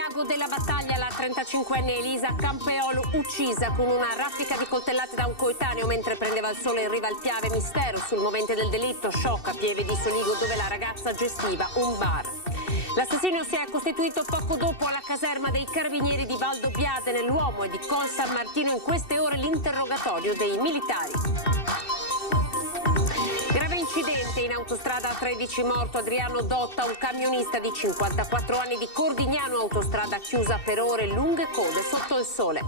Moriago della Battaglia, la 35enne Elisa Campeolo uccisa con una raffica di coltellate da un coetaneo mentre prendeva il sole in riva al Piave. Mistero sul movente del delitto, shock a Pieve di Soligo dove la ragazza gestiva un bar. L'assassinio si è costituito poco dopo alla caserma dei Carabinieri di Valdobbiadene. Nell'uomo e di Col San Martino in queste ore l'interrogatorio dei militari. Grave incidente in autostrada 13, morto Adriano Dotta, un camionista di 54 anni di Cordignano, autostrada chiusa per ore, lunghe code sotto il sole.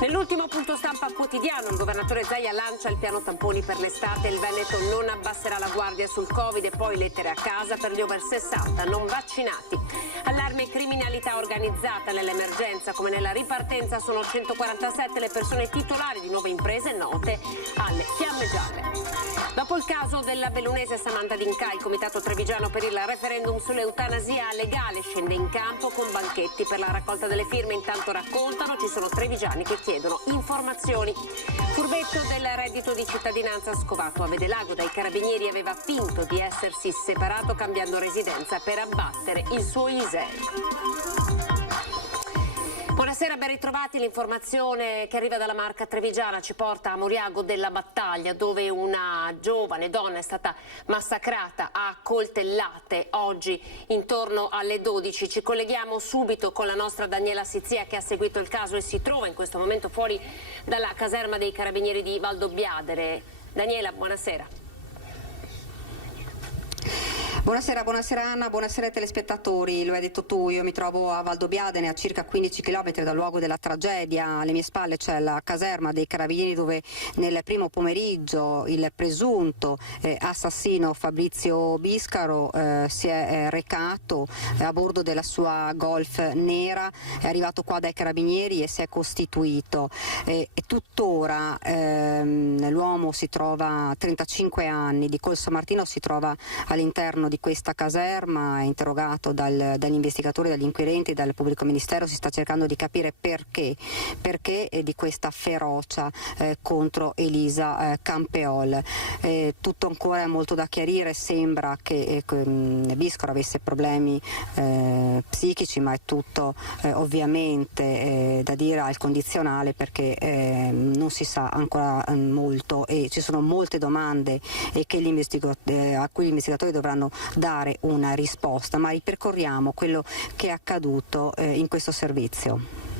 Nell'ultimo punto stampa quotidiano il governatore Zaia lancia il piano tamponi per l'estate, il Veneto non abbasserà la guardia sul Covid e poi lettere a casa per gli over 60 non vaccinati. Allarme criminalità organizzata nell'emergenza come nella ripartenza, sono 147 le persone titolari di nuove imprese note alle fiamme gialle. Dopo il caso della bellunese Samantha D'Inca, il comitato trevigiano per il referendum sull'eutanasia legale scende in campo con banchetti per la raccolta delle firme. Intanto raccontano, ci sono trevigiani che chiedono informazioni. Furbetto del reddito di cittadinanza scovato a Vedelago dai carabinieri, aveva finto di essersi separato cambiando residenza per abbattere il suo ISEE. Buonasera, ben ritrovati. L'informazione che arriva dalla Marca trevigiana ci porta a Moriago della Battaglia, dove una giovane donna è stata massacrata a coltellate oggi intorno alle 12. Ci colleghiamo subito con la nostra Daniela Sizia che ha seguito il caso e si trova in questo momento fuori dalla caserma dei Carabinieri di Valdobbiadene. Daniela, buonasera. Buonasera Anna, buonasera ai telespettatori. Lo hai detto tu, io mi trovo a Valdobbiadene, a circa 15 km dal luogo della tragedia. Alle mie spalle c'è la caserma dei Carabinieri dove nel primo pomeriggio il presunto assassino Fabrizio Biscaro si è recato a bordo della sua Golf nera, è arrivato qua dai Carabinieri e si è costituito. E tuttora l'uomo si trova a 35 anni, di Col San Martino, si trova all'interno di questa caserma, è interrogato dagli investigatori, dagli inquirenti, dal pubblico ministero. Si sta cercando di capire perché di questa ferocia contro Elisa Campeol. Tutto ancora è molto da chiarire, sembra che Biscaro avesse problemi psichici, ma è tutto ovviamente da dire al condizionale, perché non si sa ancora molto e ci sono molte domande e che a cui gli investigatori dovranno dare una risposta, ma ripercorriamo quello che è accaduto in questo servizio.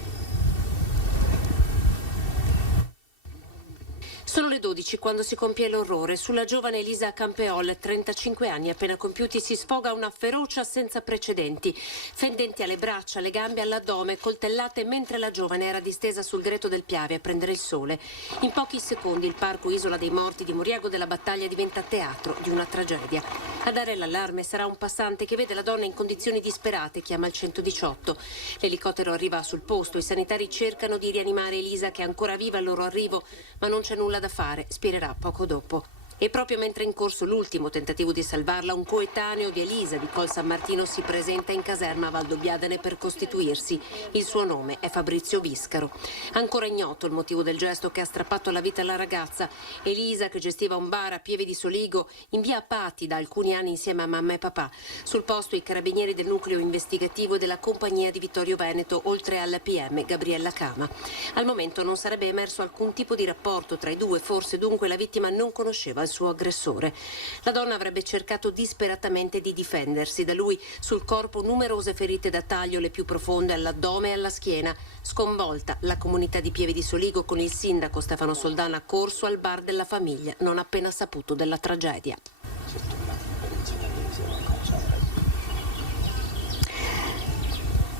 Sono le 12 quando si compie l'orrore. Sulla giovane Elisa Campeol, 35 anni appena compiuti, si sfoga una ferocia senza precedenti. Fendenti alle braccia, alle gambe, all'addome, coltellate mentre la giovane era distesa sul greto del Piave a prendere il sole. In pochi secondi il parco Isola dei Morti di Moriago della Battaglia diventa teatro di una tragedia. A dare l'allarme sarà un passante che vede la donna in condizioni disperate, chiama il 118. L'elicottero arriva sul posto, i sanitari cercano di rianimare Elisa che è ancora viva al loro arrivo, ma non c'è nulla da fare, spirerà poco dopo. E proprio mentre è in corso l'ultimo tentativo di salvarla, un coetaneo di Elisa di Col San Martino si presenta in caserma a Valdobbiadene per costituirsi. Il suo nome è Fabrizio Biscaro. Ancora ignoto il motivo del gesto che ha strappato la vita alla ragazza. Elisa, che gestiva un bar a Pieve di Soligo, in via Patti da alcuni anni insieme a mamma e papà. Sul posto i carabinieri del nucleo investigativo e della compagnia di Vittorio Veneto, oltre alla PM Gabriella Cama. Al momento non sarebbe emerso alcun tipo di rapporto tra i due, forse dunque la vittima non conosceva il suo aggressore. La donna avrebbe cercato disperatamente di difendersi. Da lui sul corpo numerose ferite da taglio, le più profonde all'addome e alla schiena. Sconvolta la comunità di Pieve di Soligo, con il sindaco Stefano Soldana corso al bar della famiglia non appena saputo della tragedia.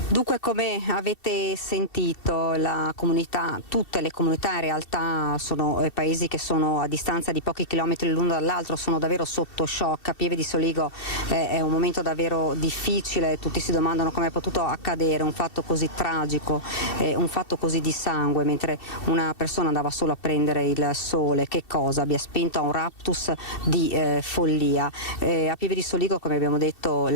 Dunque, come avete sentito, la comunità, tutte le comunità in realtà sono paesi che sono a distanza di pochi chilometri l'uno dall'altro, sono davvero sotto shock. A Pieve di Soligo è un momento davvero difficile, tutti si domandano come è potuto accadere un fatto così tragico, un fatto così di sangue, mentre una persona andava solo a prendere il sole. Che cosa abbia spinto a un raptus di follia? A Pieve di Soligo, come abbiamo detto,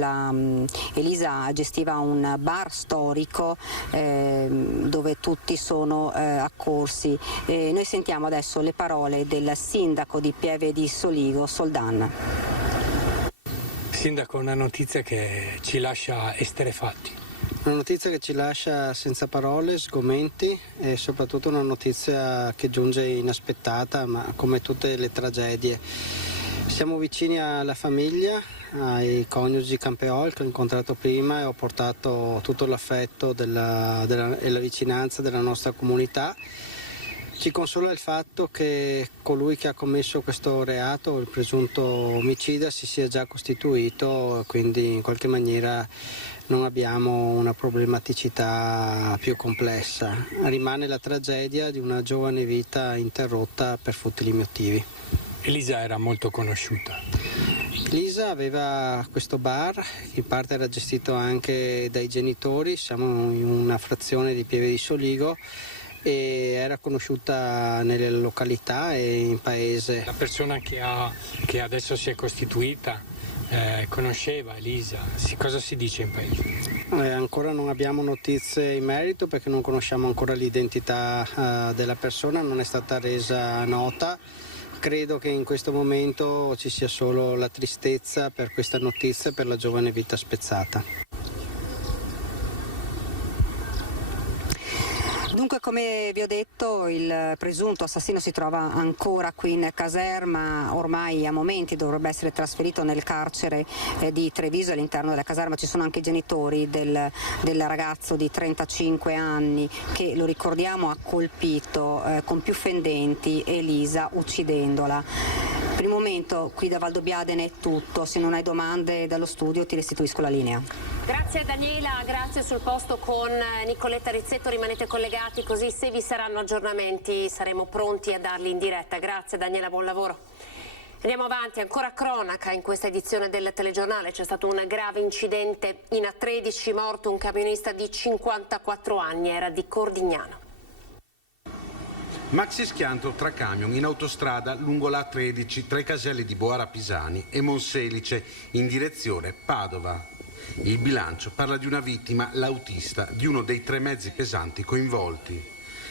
Elisa gestiva un bar storico dove tutti sono accorsi. Noi sentiamo adesso le parole del sindaco di Pieve di Soligo, Soldan. Sindaco, una notizia che ci lascia esterrefatti. Una notizia che ci lascia senza parole, sgomenti, e soprattutto una notizia che giunge inaspettata, ma come tutte le tragedie. Siamo vicini alla famiglia, ai coniugi Campeol che ho incontrato prima e ho portato tutto l'affetto e la vicinanza della nostra comunità. Ci consola il fatto che colui che ha commesso questo reato, il presunto omicida, si sia già costituito, quindi in qualche maniera non abbiamo una problematicità più complessa. Rimane la tragedia di una giovane vita interrotta per futili motivi. Elisa era molto conosciuta. Elisa aveva questo bar, che in parte era gestito anche dai genitori, siamo in una frazione di Pieve di Soligo, e era conosciuta nelle località e in paese. La persona che adesso si è costituita conosceva Elisa. Cosa si dice in paese? Ancora non abbiamo notizie in merito perché non conosciamo ancora l'identità della persona, non è stata resa nota. Credo che in questo momento ci sia solo la tristezza per questa notizia e per la giovane vita spezzata. Dunque, come vi ho detto, il presunto assassino si trova ancora qui in caserma, ormai a momenti dovrebbe essere trasferito nel carcere di Treviso. All'interno della caserma ci sono anche i genitori del ragazzo di 35 anni che, lo ricordiamo, ha colpito con più fendenti Elisa uccidendola. Per il momento qui da Valdobbiadene è tutto, se non hai domande dallo studio ti restituisco la linea. Grazie Daniela, grazie. Sul posto con Nicoletta Rizzetto, rimanete collegati così se vi saranno aggiornamenti saremo pronti a darli in diretta. Grazie Daniela, buon lavoro. Andiamo avanti, ancora cronaca in questa edizione del telegiornale. C'è stato un grave incidente in A13, morto un camionista di 54 anni, era di Cordignano. Maxi schianto tra camion in autostrada lungo la A13 tra i caselli di Boara Pisani e Monselice in direzione Padova. Il bilancio parla di una vittima, l'autista di uno dei 3 mezzi pesanti coinvolti.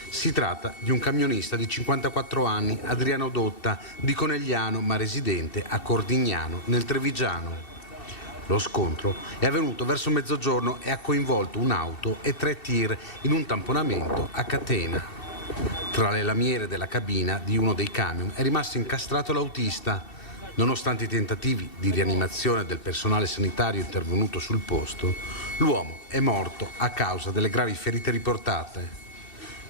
Si tratta di un camionista di 54 anni, Adriano Dotta, di Conegliano ma residente a Cordignano, nel Trevigiano. Lo scontro è avvenuto verso mezzogiorno e ha coinvolto un'auto e 3 tir in un tamponamento a catena. Tra le lamiere della cabina di uno dei camion è rimasto incastrato l'autista. Nonostante i tentativi di rianimazione del personale sanitario intervenuto sul posto, l'uomo è morto a causa delle gravi ferite riportate.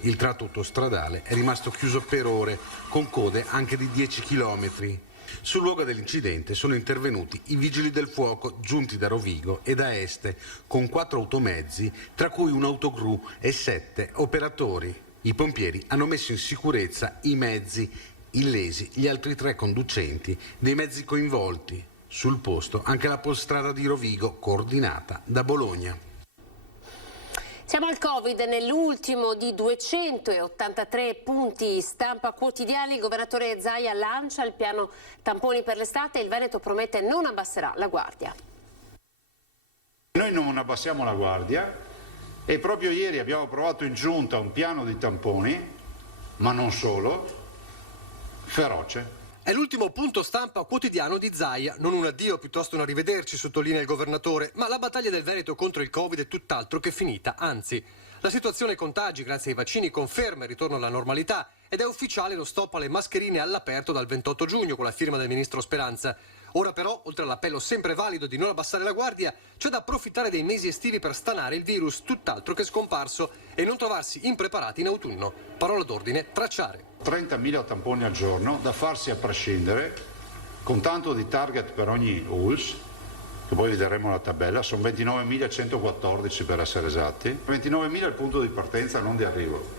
Il tratto autostradale è rimasto chiuso per ore, con code anche di 10 km. Sul luogo dell'incidente sono intervenuti i vigili del fuoco giunti da Rovigo e da Este con 4 automezzi, tra cui un autogru e 7 operatori. I pompieri hanno messo in sicurezza i mezzi, illesi gli altri 3 conducenti dei mezzi coinvolti. Sul posto anche la autostrada di Rovigo, coordinata da Bologna. Siamo al Covid, nell'ultimo di 283 punti stampa quotidiani. Il governatore Zaia lancia il piano tamponi per l'estate e il Veneto promette non abbasserà la guardia. Noi non abbassiamo la guardia. E proprio ieri abbiamo approvato in giunta un piano di tamponi, ma non solo, feroce. È l'ultimo punto stampa quotidiano di Zaia, non un addio, piuttosto un arrivederci, sottolinea il governatore, ma la battaglia del Veneto contro il Covid è tutt'altro che finita, anzi. La situazione contagi grazie ai vaccini conferma il ritorno alla normalità ed è ufficiale lo stop alle mascherine all'aperto dal 28 giugno con la firma del ministro Speranza. Ora però, oltre all'appello sempre valido di non abbassare la guardia, c'è da approfittare dei mesi estivi per stanare il virus tutt'altro che scomparso e non trovarsi impreparati in autunno. Parola d'ordine, tracciare. 30.000 tamponi al giorno, da farsi a prescindere, con tanto di target per ogni ULS, che poi vedremo la tabella, sono 29.114 per essere esatti. 29.000 è il punto di partenza, non di arrivo.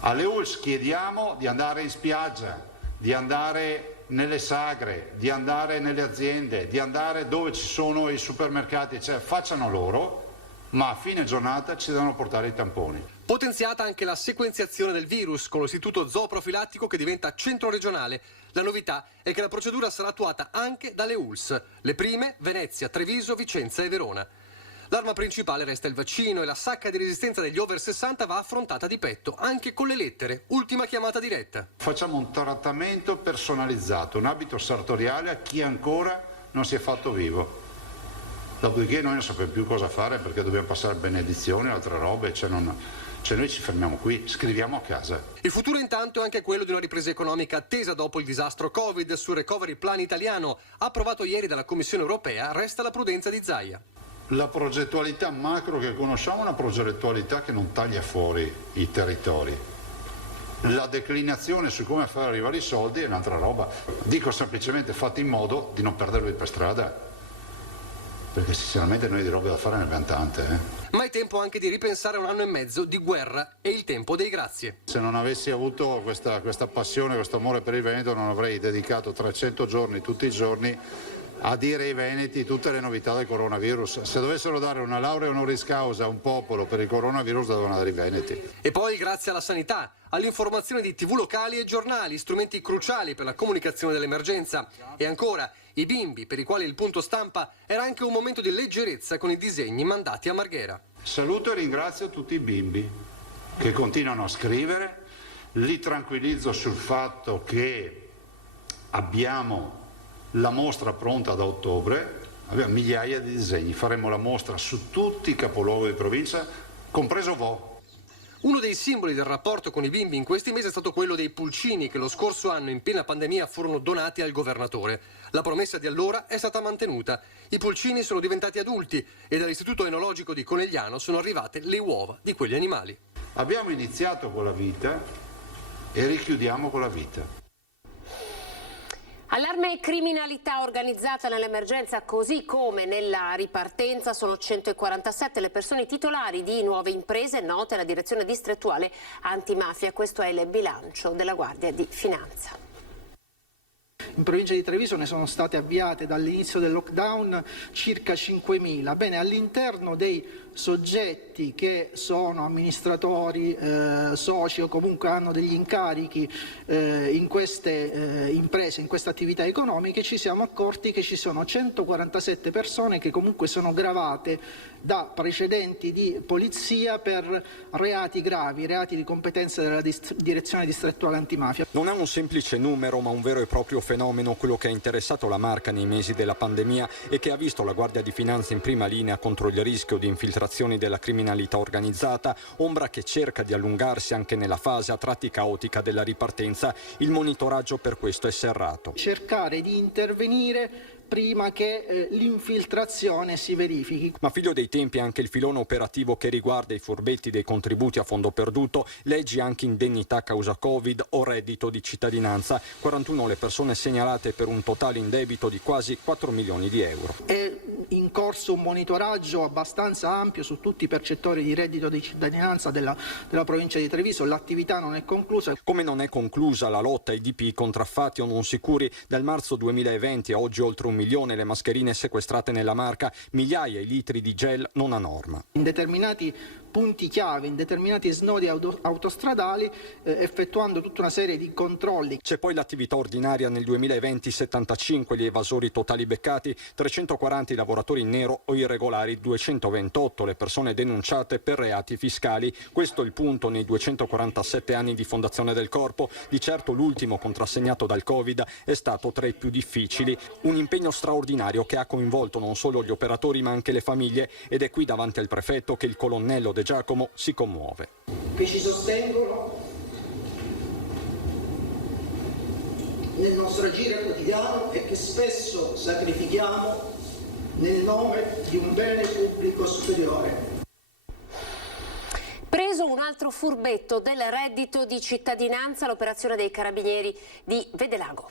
Alle ULS chiediamo di andare in spiaggia, di andare nelle sagre, di andare nelle aziende, di andare dove ci sono i supermercati, cioè facciano loro, ma a fine giornata ci devono portare i tamponi. Potenziata anche la sequenziazione del virus con l'istituto zooprofilattico che diventa centro regionale. La novità è che la procedura sarà attuata anche dalle ULS, le prime Venezia, Treviso, Vicenza e Verona. L'arma principale resta il vaccino e la sacca di resistenza degli over 60 va affrontata di petto, anche con le lettere. Ultima chiamata diretta. Facciamo un trattamento personalizzato, un abito sartoriale a chi ancora non si è fatto vivo. Dopodiché noi non sappiamo più cosa fare perché dobbiamo passare benedizioni e altre robe, noi ci fermiamo qui, scriviamo a casa. Il futuro intanto è anche quello di una ripresa economica attesa dopo il disastro Covid. Sul recovery plan italiano, approvato ieri dalla Commissione europea, resta la prudenza di Zaia. La progettualità macro che conosciamo è una progettualità che non taglia fuori i territori. La declinazione su come far arrivare i soldi è un'altra roba. Dico semplicemente fate in modo di non perdervi per strada. Perché sinceramente noi di robe da fare ne abbiamo tante. Ma è tempo anche di ripensare a un anno e mezzo di guerra e il tempo dei grazie. Se non avessi avuto questa passione, questo amore per il Veneto, non avrei dedicato 300 giorni tutti i giorni a dire ai veneti tutte le novità del coronavirus. Se dovessero dare una laurea honoris causa a un popolo per il coronavirus, dovevano dare i veneti. E poi grazie alla sanità, all'informazione di TV locali e giornali, strumenti cruciali per la comunicazione dell'emergenza. E ancora, i bimbi, per i quali il punto stampa era anche un momento di leggerezza con i disegni mandati a Marghera. Saluto e ringrazio tutti i bimbi che continuano a scrivere, li tranquillizzo sul fatto che abbiamo la mostra pronta da ottobre, abbiamo migliaia di disegni, faremo la mostra su tutti i capoluoghi di provincia, compreso Vo. Uno dei simboli del rapporto con i bimbi in questi mesi è stato quello dei pulcini che lo scorso anno in piena pandemia furono donati al governatore. La promessa di allora è stata mantenuta. I pulcini sono diventati adulti e dall'Istituto Enologico di Conegliano sono arrivate le uova di quegli animali. Abbiamo iniziato con la vita e richiudiamo con la vita. Allarme criminalità organizzata nell'emergenza così come nella ripartenza. Sono 147 le persone titolari di nuove imprese note alla direzione distrettuale antimafia. Questo è il bilancio della Guardia di Finanza. In provincia di Treviso ne sono state avviate dall'inizio del lockdown circa 5.000. Bene, all'interno dei soggetti che sono amministratori, soci o comunque hanno degli incarichi in queste imprese, in queste attività economiche, ci siamo accorti che ci sono 147 persone che comunque sono gravate da precedenti di polizia per reati gravi, reati di competenza della direzione distrettuale antimafia. Non è un semplice numero ma un vero e proprio fenomeno quello che ha interessato la Marca nei mesi della pandemia e che ha visto la Guardia di Finanza in prima linea contro il rischio di infiltrazioni della criminalità organizzata, ombra che cerca di allungarsi anche nella fase a tratti caotica della ripartenza. Il monitoraggio per questo è serrato. Cercare di intervenire prima che l'infiltrazione si verifichi. Ma figlio dei tempi è anche il filone operativo che riguarda i furbetti dei contributi a fondo perduto, leggi anche indennità causa Covid o reddito di cittadinanza. 41 le persone segnalate per un totale indebito di quasi 4 milioni di euro. È in corso un monitoraggio abbastanza ampio su tutti i percettori di reddito di cittadinanza della provincia di Treviso. L'attività non è conclusa. Come non è conclusa la lotta ai DP contraffatti o non sicuri. Dal marzo 2020 a oggi oltre 1 milione le mascherine sequestrate nella Marca, migliaia i litri di gel non a norma. In determinati punti chiave, in determinati snodi autostradali, effettuando tutta una serie di controlli. C'è poi l'attività ordinaria nel 2020, 75 gli evasori totali beccati, 340 i lavoratori in nero o irregolari, 228 le persone denunciate per reati fiscali. Questo è il punto nei 247 anni di fondazione del Corpo. Di certo l'ultimo, contrassegnato dal Covid, è stato tra i più difficili. Un impegno straordinario che ha coinvolto non solo gli operatori ma anche le famiglie, ed è qui davanti al prefetto che il colonnello De Giacomo si commuove. Che ci sostengono nel nostro agire quotidiano e che spesso sacrifichiamo nel nome di un bene pubblico superiore. Preso un altro furbetto del reddito di cittadinanza, l'operazione dei carabinieri di Vedelago.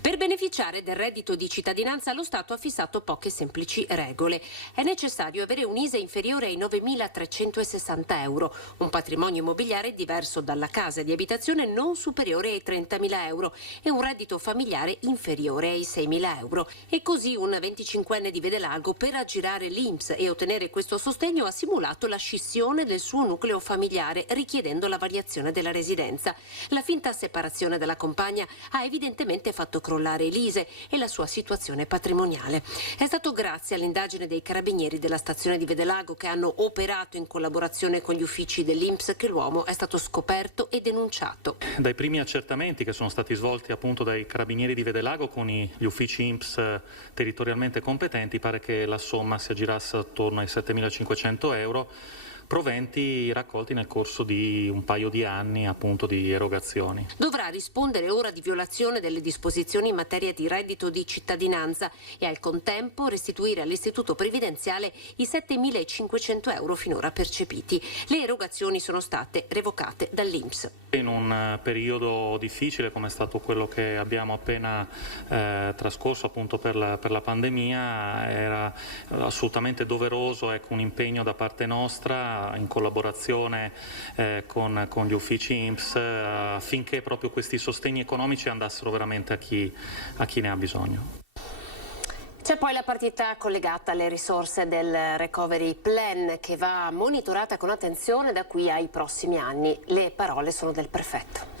Per beneficiare del reddito di cittadinanza lo Stato ha fissato poche semplici regole. È necessario avere un ISEE inferiore ai 9.360 euro, un patrimonio immobiliare diverso dalla casa di abitazione non superiore ai 30.000 euro e un reddito familiare inferiore ai 6.000 euro. E così un 25enne di Vedelago, per aggirare l'INPS e ottenere questo sostegno, ha simulato la scissione del suo nucleo familiare richiedendo la variazione della residenza. La finta separazione della compagna ha evidentemente fatto crollare regolare Elise e la sua situazione patrimoniale. È stato grazie all'indagine dei carabinieri della stazione di Vedelago, che hanno operato in collaborazione con gli uffici dell'INPS, che l'uomo è stato scoperto e denunciato. Dai primi accertamenti che sono stati svolti appunto dai carabinieri di Vedelago con gli uffici INPS territorialmente competenti, pare che la somma si aggirasse attorno ai 7.500 euro, proventi raccolti nel corso di un paio di anni appunto di erogazioni. Dovrà rispondere ora di violazione delle disposizioni in materia di reddito di cittadinanza e al contempo restituire all'istituto previdenziale i 7.500 euro finora percepiti. Le erogazioni sono state revocate dall'INPS. In un periodo difficile come è stato quello che abbiamo appena trascorso appunto per la pandemia, era assolutamente doveroso un impegno da parte nostra in collaborazione con gli uffici INPS affinché proprio questi sostegni economici andassero veramente a chi ne ha bisogno. C'è poi la partita collegata alle risorse del Recovery Plan, che va monitorata con attenzione da qui ai prossimi anni. Le parole sono del prefetto.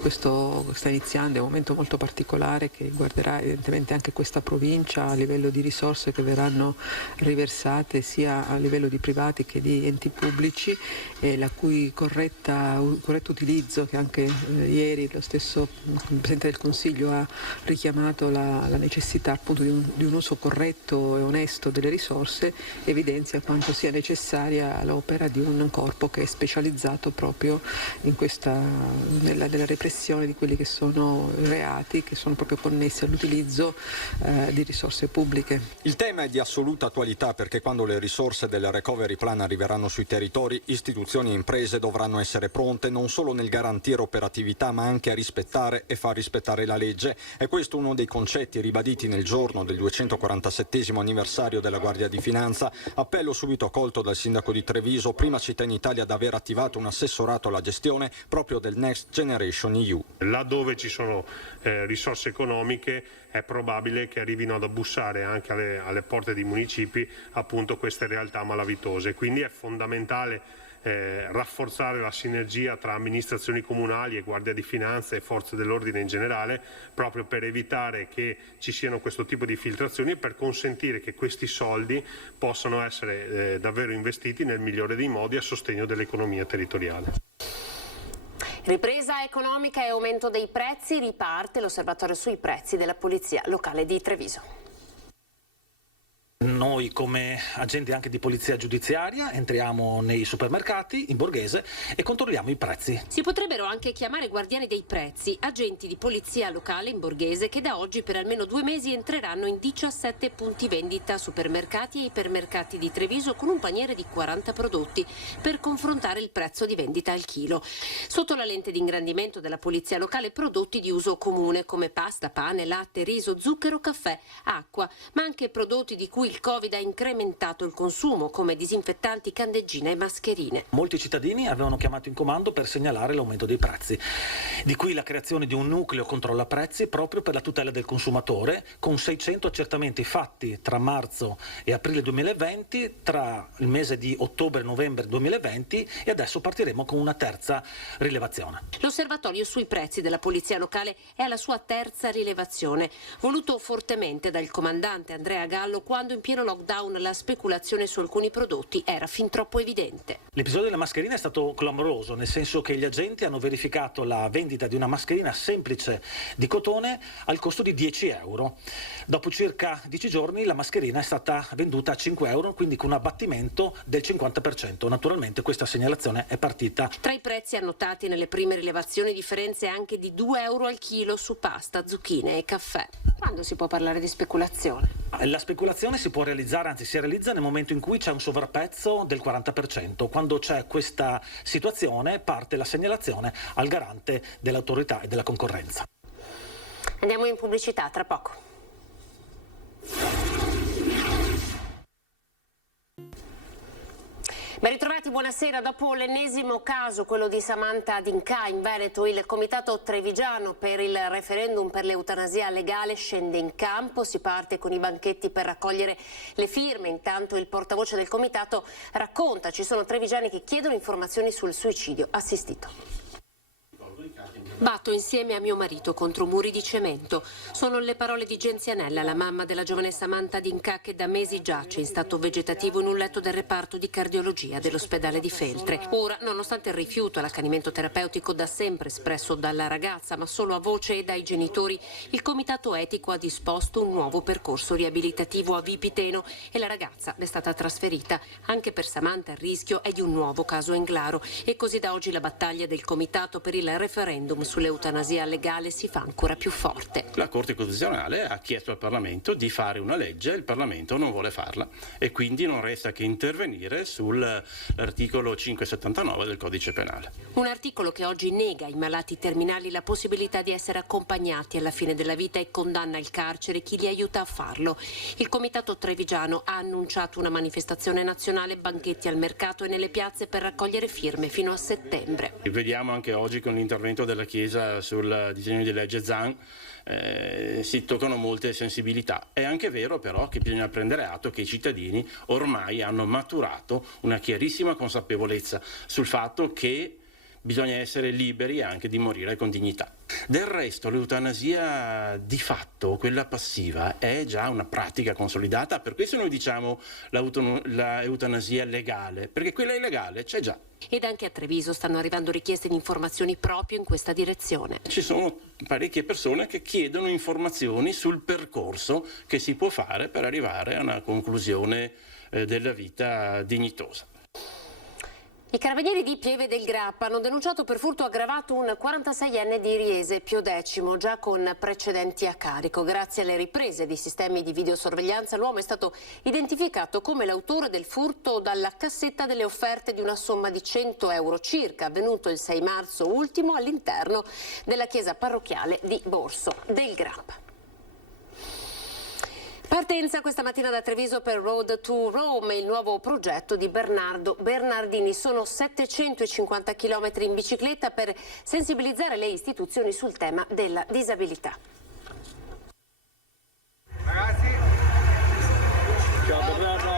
Questo sta iniziando, è un momento molto particolare che guarderà evidentemente anche questa provincia a livello di risorse che verranno riversate sia a livello di privati che di enti pubblici, e la cui corretto utilizzo, che anche ieri lo stesso Presidente del Consiglio ha richiamato la necessità appunto di un uso corretto e onesto delle risorse, evidenzia quanto sia necessaria l'opera di un corpo che è specializzato proprio in nella repressione di quelli che sono reati che sono proprio connessi all'utilizzo di risorse pubbliche. Il tema è di assoluta attualità perché quando le risorse del Recovery Plan arriveranno sui territori, istituzioni e imprese dovranno essere pronte non solo nel garantire operatività ma anche a rispettare e far rispettare la legge. È questo uno dei concetti ribaditi nel giorno del 247° anniversario della Guardia di Finanza, appello subito accolto dal sindaco di Treviso, prima città in Italia ad aver attivato un assessorato alla gestione proprio del Next Generation EU. Laddove ci sono risorse economiche è probabile che arrivino ad bussare anche alle porte dei municipi appunto queste realtà malavitose, quindi è fondamentale rafforzare la sinergia tra amministrazioni comunali e Guardia di Finanza e forze dell'ordine in generale, proprio per evitare che ci siano questo tipo di filtrazioni e per consentire che questi soldi possano essere davvero investiti nel migliore dei modi a sostegno dell'economia territoriale. Ripresa economica e aumento dei prezzi, riparte l'osservatorio sui prezzi della Polizia Locale di Treviso. Noi come agenti anche di polizia giudiziaria entriamo nei supermercati in borghese e controlliamo i prezzi. Si potrebbero anche chiamare guardiani dei prezzi, agenti di polizia locale in borghese che da oggi per almeno 2 mesi entreranno in 17 punti vendita, supermercati e ipermercati di Treviso con un paniere di 40 prodotti per confrontare il prezzo di vendita al chilo. Sotto la lente di ingrandimento della polizia locale prodotti di uso comune come pasta, pane, latte, riso, zucchero, caffè, acqua, ma anche prodotti di cui il Covid ha incrementato il consumo come disinfettanti, candeggine e mascherine. Molti cittadini avevano chiamato in comando per segnalare l'aumento dei prezzi. Di qui la creazione di un nucleo controlla prezzi proprio per la tutela del consumatore, con 600 accertamenti fatti tra marzo e aprile 2020, tra il mese di ottobre e novembre 2020 e adesso partiremo con una terza rilevazione. L'osservatorio sui prezzi della polizia locale è alla sua terza rilevazione, voluto fortemente dal comandante Andrea Gallo quando in pieno lockdown la speculazione su alcuni prodotti era fin troppo evidente. L'episodio della mascherina è stato clamoroso, nel senso che gli agenti hanno verificato la vendita di una mascherina semplice di cotone al costo di 10 euro. Dopo circa 10 giorni la mascherina è stata venduta a 5 euro, quindi con un abbattimento del 50%. Naturalmente questa segnalazione è partita. Tra i prezzi annotati nelle prime rilevazioni differenze anche di 2 euro al chilo su pasta, zucchine e caffè. Quando si può parlare di speculazione? La speculazione si può realizzare, anzi si realizza nel momento in cui c'è un sovrapprezzo del 40%. Quando c'è questa situazione parte la segnalazione al garante dell'autorità e della concorrenza. Andiamo in pubblicità tra poco. Ben ritrovati, buonasera. Dopo l'ennesimo caso, quello di Samantha D'Inca in Veneto, il comitato trevigiano per il referendum per l'eutanasia legale scende in campo. Si parte con i banchetti per raccogliere le firme. Intanto il portavoce del comitato racconta: ci sono trevigiani che chiedono informazioni sul suicidio assistito. Batto insieme a mio marito contro muri di cemento. Sono le parole di Genzianella, la mamma della giovane Samantha Dinca, che da mesi giace in stato vegetativo in un letto del reparto di cardiologia dell'ospedale di Feltre. Ora, nonostante il rifiuto all'accanimento terapeutico da sempre espresso dalla ragazza, ma solo a voce e dai genitori, il comitato etico ha disposto un nuovo percorso riabilitativo a Vipiteno e la ragazza è stata trasferita. Anche per Samantha il rischio è di un nuovo caso Englaro e così da oggi la battaglia del comitato per il referendum sull'eutanasia legale si fa ancora più forte. La Corte Costituzionale ha chiesto al Parlamento di fare una legge, il Parlamento non vuole farla e quindi non resta che intervenire sull'articolo 579 del Codice Penale. Un articolo che oggi nega ai malati terminali la possibilità di essere accompagnati alla fine della vita e condanna il carcere chi li aiuta a farlo. Il Comitato Trevigiano ha annunciato una manifestazione nazionale, banchetti al mercato e nelle piazze per raccogliere firme fino a settembre. Vediamo anche oggi con l'intervento della Chiesa sul disegno di legge Zan si toccano molte sensibilità. È anche vero però che bisogna prendere atto che i cittadini ormai hanno maturato una chiarissima consapevolezza sul fatto che bisogna essere liberi anche di morire con dignità. Del resto l'eutanasia di fatto, quella passiva, è già una pratica consolidata, per questo noi diciamo la eutanasia legale, perché quella illegale c'è già. Ed anche a Treviso stanno arrivando richieste di informazioni proprio in questa direzione. Ci sono parecchie persone che chiedono informazioni sul percorso che si può fare per arrivare a una conclusione della vita dignitosa. I carabinieri di Pieve del Grappa hanno denunciato per furto aggravato un 46enne di Riese, Pio X, già con precedenti a carico. Grazie alle riprese di sistemi di videosorveglianza l'uomo è stato identificato come l'autore del furto dalla cassetta delle offerte di una somma di 100 euro circa, avvenuto il 6 marzo ultimo all'interno della chiesa parrocchiale di Borso del Grappa. Partenza questa mattina da Treviso per Road to Rome, il nuovo progetto di Bernardo Bernardini. Sono 750 km in bicicletta per sensibilizzare le istituzioni sul tema della disabilità. Ragazzi, ciao Bernardo,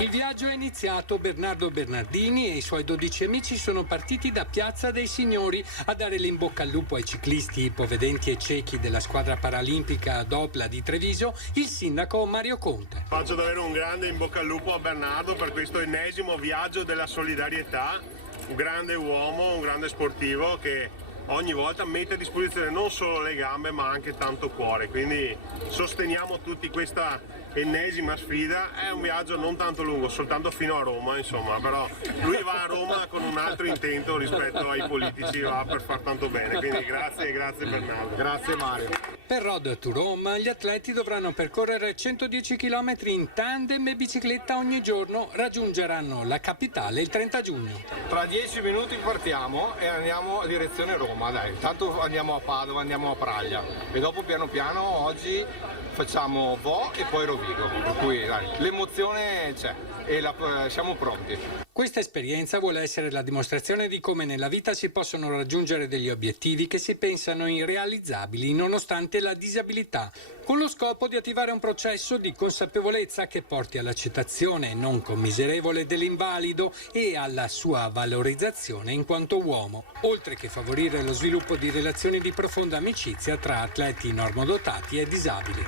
Il viaggio è iniziato. Bernardo Bernardini e i suoi 12 amici sono partiti da Piazza dei Signori a dare l'in bocca al lupo ai ciclisti ipovedenti e ciechi della squadra paralimpica Dopla di Treviso, il sindaco Mario Conte. Faccio davvero un grande in bocca al lupo a Bernardo per questo ennesimo viaggio della solidarietà, un grande uomo, un grande sportivo che ogni volta mette a disposizione non solo le gambe ma anche tanto cuore, quindi sosteniamo tutti questa ennesima sfida. È un viaggio non tanto lungo, soltanto fino a Roma, insomma, però lui va a Roma con un altro intento rispetto ai politici, va per far tanto bene, quindi grazie Bernardo. Grazie Mario. Per Road to Rome gli atleti dovranno percorrere 110 km in tandem e bicicletta ogni giorno, raggiungeranno la capitale il 30 giugno. Tra 10 minuti partiamo e andiamo a direzione Roma, dai, intanto andiamo a Padova, andiamo a Praglia e dopo piano piano oggi facciamo Vo e poi Rovigo, per cui dai, l'emozione c'è e siamo pronti. Questa esperienza vuole essere la dimostrazione di come nella vita si possono raggiungere degli obiettivi che si pensano irrealizzabili nonostante la disabilità, con lo scopo di attivare un processo di consapevolezza che porti all'accettazione non commiserevole dell'invalido e alla sua valorizzazione in quanto uomo, oltre che favorire lo sviluppo di relazioni di profonda amicizia tra atleti normodotati e disabili.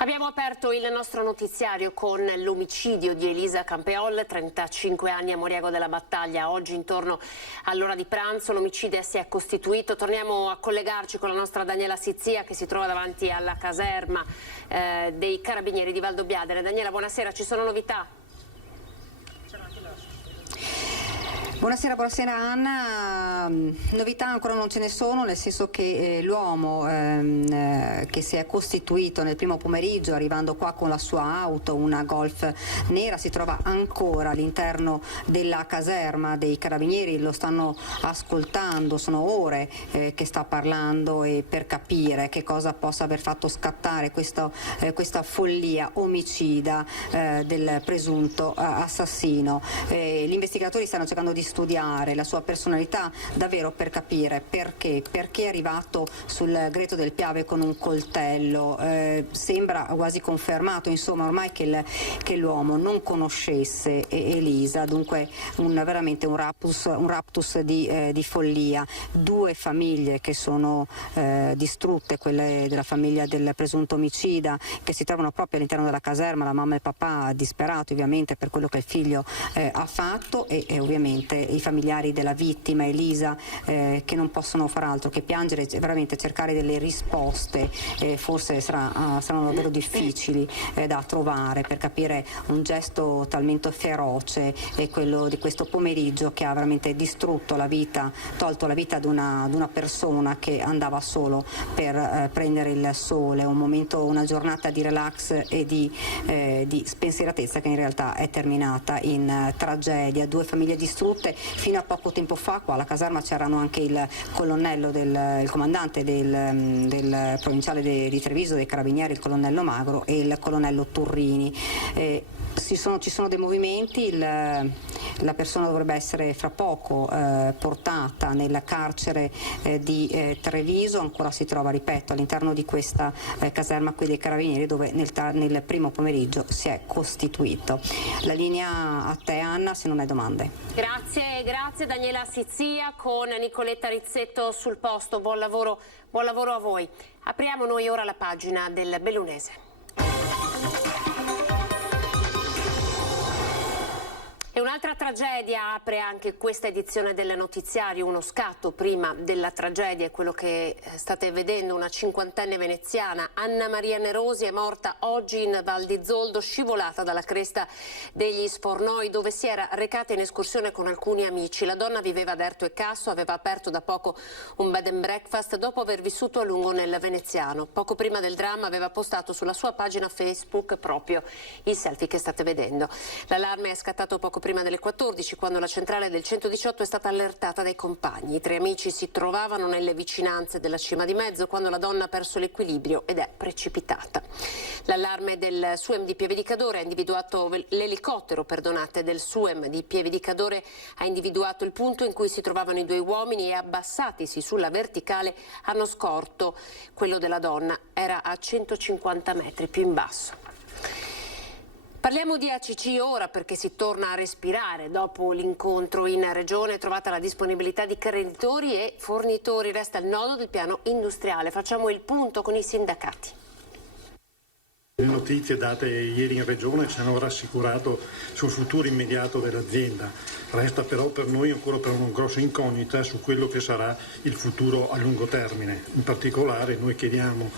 Abbiamo aperto il nostro notiziario con l'omicidio di Elisa Campeol, 35 anni a Moriago della Battaglia. Oggi intorno all'ora di pranzo l'omicida si è costituito. Torniamo a collegarci con la nostra Daniela Sizzia che si trova davanti alla caserma dei Carabinieri di Valdobbiadene. Daniela, buonasera, ci sono novità? Buonasera Anna, novità ancora non ce ne sono, nel senso che l'uomo che si è costituito nel primo pomeriggio arrivando qua con la sua auto, una Golf nera, si trova ancora all'interno della caserma dei Carabinieri, lo stanno ascoltando, sono ore che sta parlando e per capire che cosa possa aver fatto scattare questa follia omicida del presunto assassino. Gli investigatori stanno cercando di studiare la sua personalità davvero per capire perché è arrivato sul Greto del Piave con un coltello. Sembra quasi confermato, insomma, ormai che l'uomo non conoscesse Elisa, dunque veramente un raptus di follia. Due famiglie che sono distrutte, quelle della famiglia del presunto omicida, che si trovano proprio all'interno della caserma, la mamma e il papà disperati ovviamente per quello che il figlio ha fatto, e ovviamente i familiari della vittima Elisa, che non possono far altro che piangere e veramente cercare delle risposte. Forse saranno davvero difficili da trovare per capire un gesto talmente feroce, quello di questo pomeriggio, che ha veramente distrutto la vita, tolto la vita ad una persona che andava solo per prendere il sole, un momento, una giornata di relax e di spensieratezza che in realtà è terminata in tragedia. Due famiglie distrutte. Fino a poco tempo fa qua alla caserma c'erano anche il colonnello, il comandante del provinciale di Treviso dei Carabinieri, il colonnello Magro, e il colonnello Turrini. Ci sono dei movimenti, la persona dovrebbe essere fra poco portata nel carcere di Treviso, ancora si trova, ripeto, all'interno di questa caserma qui dei Carabinieri, dove nel primo pomeriggio si è costituito. La linea a te, Anna, se non hai domande. Grazie Daniela Sizia con Nicoletta Rizzetto sul posto. Buon lavoro a voi. Apriamo noi ora la pagina del Bellunese. E un'altra tragedia apre anche questa edizione del notiziario, uno scatto prima della tragedia, è quello che state vedendo, una 50enne veneziana, Anna Maria Nerosi, è morta oggi in Val di Zoldo, scivolata dalla cresta degli Sfornoi, dove si era recata in escursione con alcuni amici. La donna viveva ad Erto e Casso, aveva aperto da poco un bed and breakfast dopo aver vissuto a lungo nel veneziano. Poco prima del dramma aveva postato sulla sua pagina Facebook proprio il selfie che state vedendo. L'allarme è scattato poco prima delle 14, quando la centrale del 118 è stata allertata dai compagni. I tre amici si trovavano nelle vicinanze della cima di mezzo quando la donna ha perso l'equilibrio ed è precipitata. L'allarme del SUEM di Pieve di Cadore ha individuato l'elicottero, del SUEM di Pieve di Cadore ha individuato il punto in cui si trovavano i due uomini e, abbassatisi sulla verticale, hanno scorto quello della donna. Era a 150 metri più in basso. Parliamo di ACC ora, perché si torna a respirare. Dopo l'incontro in regione è trovata la disponibilità di creditori e fornitori. Resta il nodo del piano industriale. Facciamo il punto con i sindacati. Le notizie date ieri in regione ci hanno rassicurato sul futuro immediato dell'azienda. Resta però per noi ancora una grossa incognita su quello che sarà il futuro a lungo termine. In particolare noi chiediamo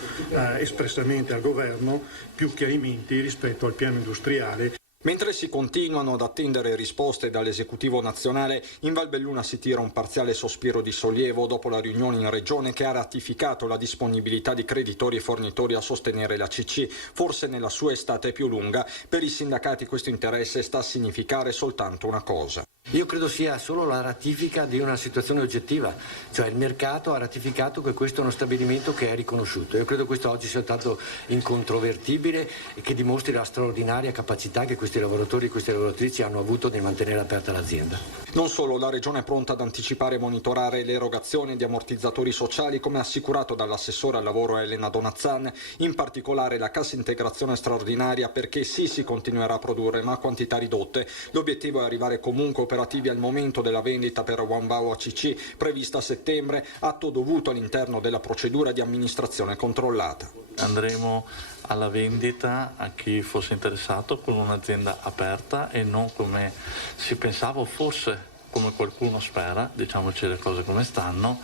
espressamente al governo più chiarimenti rispetto al piano industriale. Mentre si continuano ad attendere risposte dall'esecutivo nazionale, in Valbelluna si tira un parziale sospiro di sollievo dopo la riunione in regione che ha ratificato la disponibilità di creditori e fornitori a sostenere la CC, forse nella sua estate più lunga. Per i sindacati questo interesse sta a significare soltanto una cosa. Io credo sia solo la ratifica di una situazione oggettiva, cioè il mercato ha ratificato che questo è uno stabilimento che è riconosciuto. Io credo che questo oggi sia stato incontrovertibile e che dimostri la straordinaria capacità che questi lavoratori e queste lavoratrici hanno avuto di mantenere aperta l'azienda. Non solo, la Regione è pronta ad anticipare e monitorare l'erogazione di ammortizzatori sociali, come assicurato dall'assessore al lavoro Elena Donazzan, in particolare la cassa integrazione straordinaria, perché sì, si continuerà a produrre ma a quantità ridotte. L'obiettivo è arrivare comunque operativi al momento della vendita per Wambao ACC, prevista a settembre, atto dovuto all'interno della procedura di amministrazione controllata. Andremo alla vendita a chi fosse interessato con un'azienda aperta e non come si pensava, o forse come qualcuno spera, diciamoci le cose come stanno,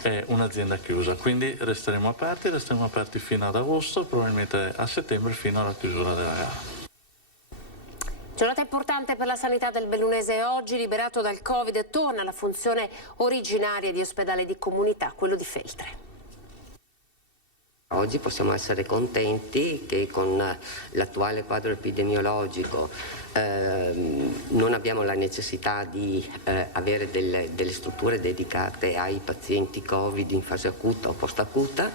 è un'azienda chiusa. Quindi resteremo aperti fino ad agosto, probabilmente a settembre fino alla chiusura della gara. Giornata importante per la sanità del Bellunese. Oggi, liberato dal Covid, torna alla funzione originaria di ospedale di comunità, quello di Feltre. Oggi possiamo essere contenti che con l'attuale quadro epidemiologico non abbiamo la necessità di avere delle strutture dedicate ai pazienti Covid in fase acuta o post-acuta,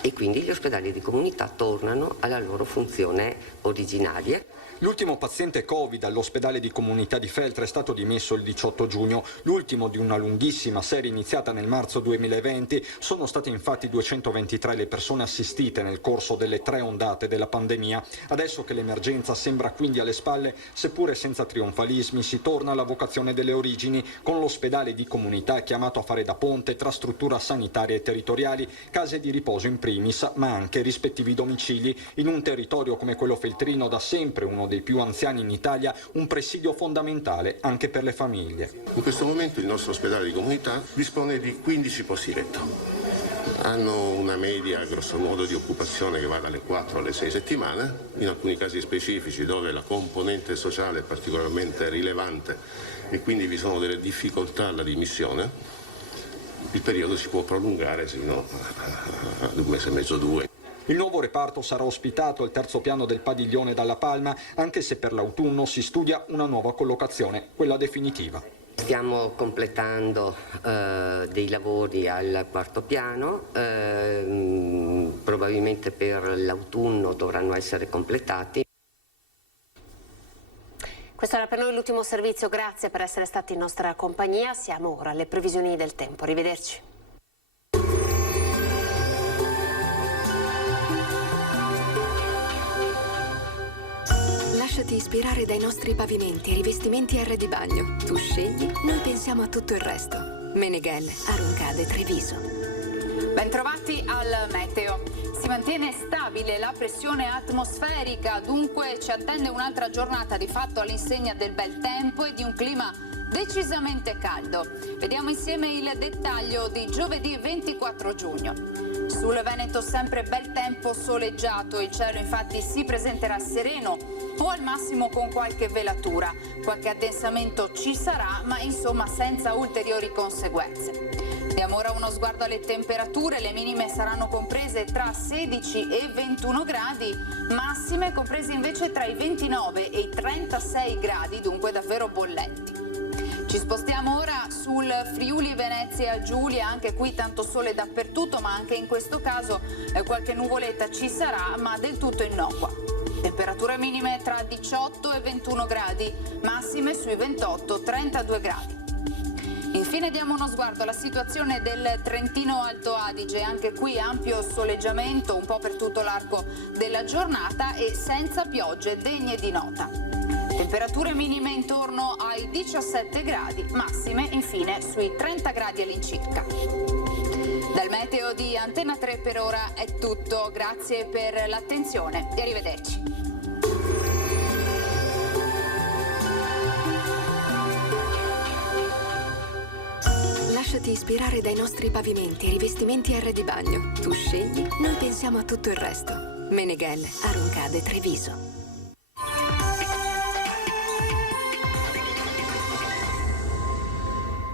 e quindi gli ospedali di comunità tornano alla loro funzione originaria. L'ultimo paziente Covid all'ospedale di comunità di Feltre è stato dimesso il 18 giugno, l'ultimo di una lunghissima serie iniziata nel marzo 2020. Sono state infatti 223 le persone assistite nel corso delle 3 ondate della pandemia. Adesso che l'emergenza sembra quindi alle spalle, seppure senza trionfalismi, si torna alla vocazione delle origini, con l'ospedale di comunità chiamato a fare da ponte tra strutture sanitarie e territoriali, case di riposo in primis, ma anche rispettivi domicili, in un territorio come quello feltrino, da sempre uno dei più anziani in Italia, un presidio fondamentale anche per le famiglie. In questo momento il nostro ospedale di comunità dispone di 15 posti letto. Hanno una media grosso modo di occupazione che va dalle 4 alle 6 settimane, in alcuni casi specifici dove la componente sociale è particolarmente rilevante e quindi vi sono delle difficoltà alla dimissione, il periodo si può prolungare fino ad 1 mese e mezzo, 2. Il nuovo reparto sarà ospitato al terzo piano del padiglione Dalla Palma, anche se per l'autunno si studia una nuova collocazione, quella definitiva. Stiamo completando dei lavori al quarto piano, probabilmente per l'autunno dovranno essere completati. Questo era per noi l'ultimo servizio, grazie per essere stati in nostra compagnia. Siamo ora alle previsioni del tempo, arrivederci. Lasciati ispirare dai nostri pavimenti e rivestimenti R di bagno. Tu scegli, noi pensiamo a tutto il resto. Meneghel, Aroncade, Treviso. Bentrovati al meteo. Si mantiene stabile la pressione atmosferica, dunque ci attende un'altra giornata di fatto all'insegna del bel tempo e di un clima decisamente caldo. Vediamo insieme il dettaglio di giovedì 24 giugno. Sul Veneto sempre bel tempo soleggiato, il cielo infatti si presenterà sereno o al massimo con qualche velatura. Qualche addensamento ci sarà, ma insomma senza ulteriori conseguenze. Diamo ora uno sguardo alle temperature, le minime saranno comprese tra 16 e 21 gradi, massime comprese invece tra i 29 e i 36 gradi, dunque davvero bollenti. Ci spostiamo ora sul Friuli Venezia Giulia, anche qui tanto sole dappertutto, ma anche in questo caso qualche nuvoletta ci sarà, ma del tutto innocua. Temperature minime tra 18 e 21 gradi, massime sui 28-32 gradi. Infine diamo uno sguardo alla situazione del Trentino Alto Adige, anche qui ampio soleggiamento un po' per tutto l'arco della giornata e senza piogge degne di nota. Temperature minime intorno ai 17 gradi, massime infine sui 30 gradi all'incirca. Dal meteo di Antena 3 per ora è tutto, grazie per l'attenzione e arrivederci. Lasciati ispirare dai nostri pavimenti e rivestimenti R di bagno. Tu scegli, noi pensiamo a tutto il resto. Meneghel, Aroncade, Treviso.